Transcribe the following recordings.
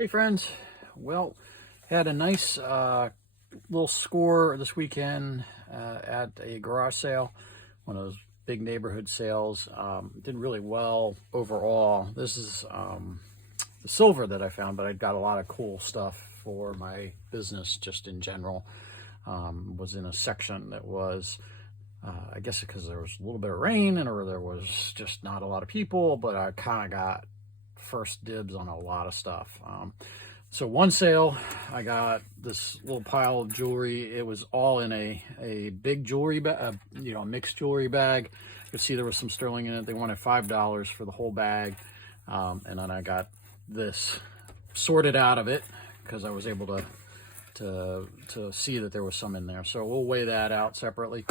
Hey friends, well, had a nice little score this weekend at a garage sale, one of those big neighborhood sales. Did really well overall. This is the silver that I found, but I got a lot of cool stuff for my business just in general. Was in a section that was, I guess because there was a little bit of rain or there was just not a lot of people, but I kind of got first dibs on a lot of stuff. So one sale, I got this little pile of jewelry. It was all in a big jewelry bag, a mixed jewelry bag. You could see there was some sterling in it. They wanted $5 for the whole bag. And then I got this sorted out of it because I was able to see that there was some in there. So we'll weigh that out separately.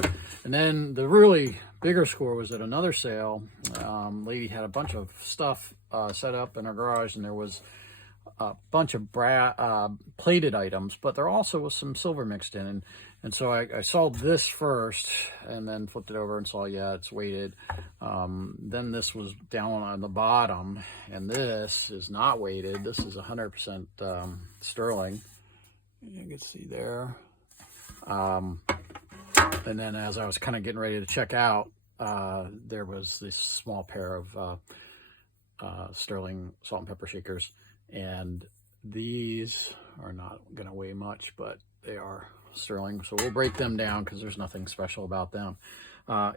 And then the really bigger score was at another sale. Lady had a bunch of stuff set up in her garage, and there was a bunch of plated items, but there also was some silver mixed in. And so I saw this first and then flipped it over and saw, yeah, it's weighted. Then this was down on the bottom, and this is not weighted. This is 100% sterling. You can see there. And then as I was kind of getting ready to check out, there was this small pair of sterling salt and pepper shakers, and these are not going to weigh much, but they are sterling, so we'll break them down because there's nothing special about them.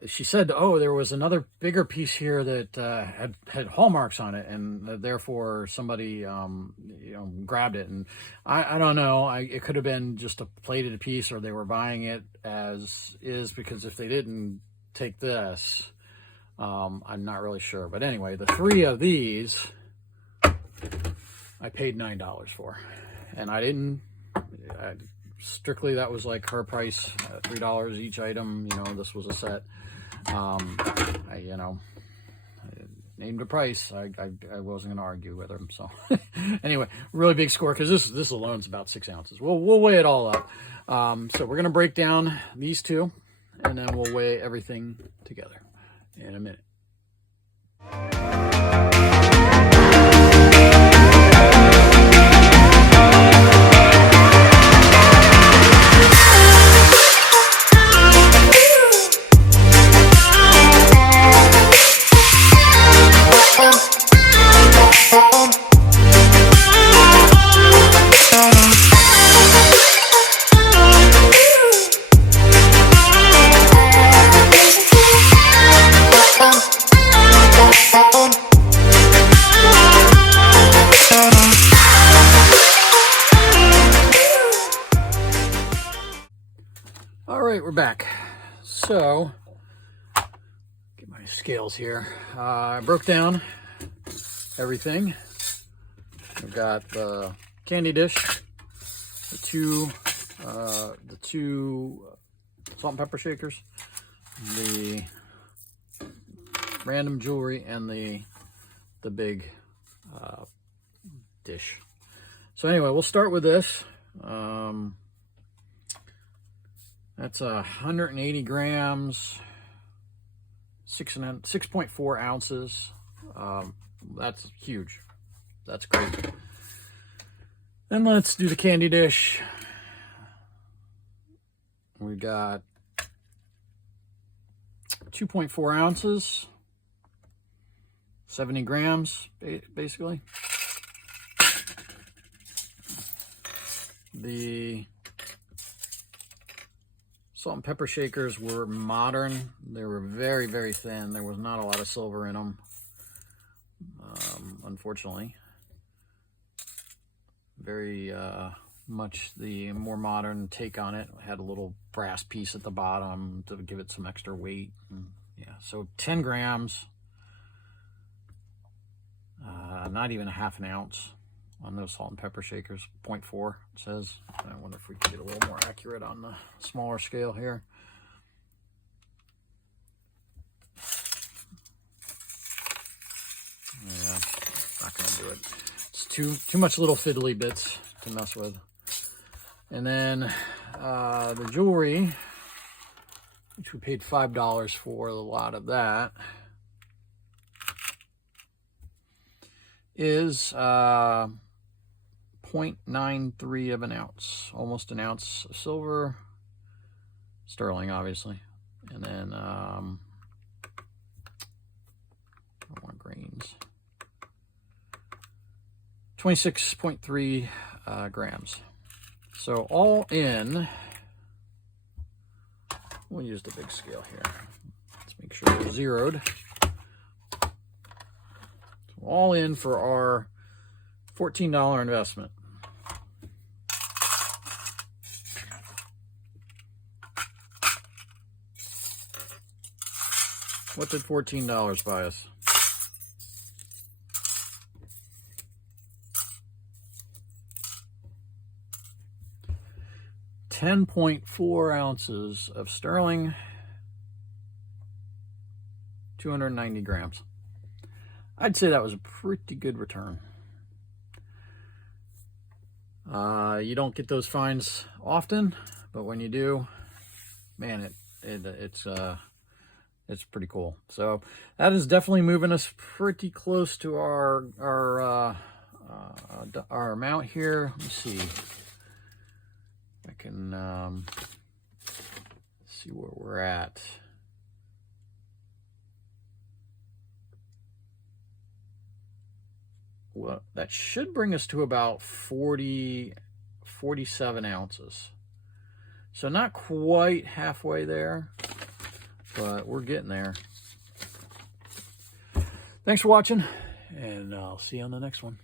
She said, oh, there was another bigger piece here that had hallmarks on it, and therefore somebody grabbed it. And I don't know, it could have been just a plated piece, or they were buying it as is, because if they didn't take this, I'm not really sure. But anyway, the three of these I paid $9 for, and strictly that was like her price, $3 each item. This was a set. I named a price. I wasn't gonna argue with her. So anyway, really big score, because this alone is about 6 ounces. We'll weigh it all up. So we're gonna break down these two, and then we'll weigh everything together in a minute. All right, we're back. So, get my scales here. I broke down everything. We've got the candy dish, the two salt and pepper shakers, the random jewelry, and the big dish. So anyway, we'll start with this. That's 180 grams, 6.4 ounces. That's huge. That's great. Then let's do the candy dish. We got 2.4 ounces, 70 grams, basically. The salt and pepper shakers were modern. They were very, very thin. There was not a lot of silver in them, unfortunately. Very much the more modern take on it. Had a little brass piece at the bottom to give it some extra weight. Yeah, so 10 grams, not even a half an ounce on those salt and pepper shakers. 0.4 it says. I wonder if we can get a little more accurate on the smaller scale here. Yeah, not gonna do it. It's too much little fiddly bits to mess with. And then the jewelry, which we paid $5 for, a lot of that, is 0.93 of an ounce, almost an ounce of silver, sterling obviously, and then I don't want grains. 26.3 grams. So all in, we'll use the big scale here. Let's make sure we're zeroed. So all in for our $14 investment. What did $14 buy us? $10.4 ounces of sterling, 290 grams. I'd say that was a pretty good return. You don't get those finds often, but when you do, man, it's pretty cool. So that is definitely moving us pretty close to our amount here. Let me see. I can see where we're at. Well, that should bring us to about 47 ounces. So not quite halfway there, but we're getting there. Thanks for watching, and I'll see you on the next one.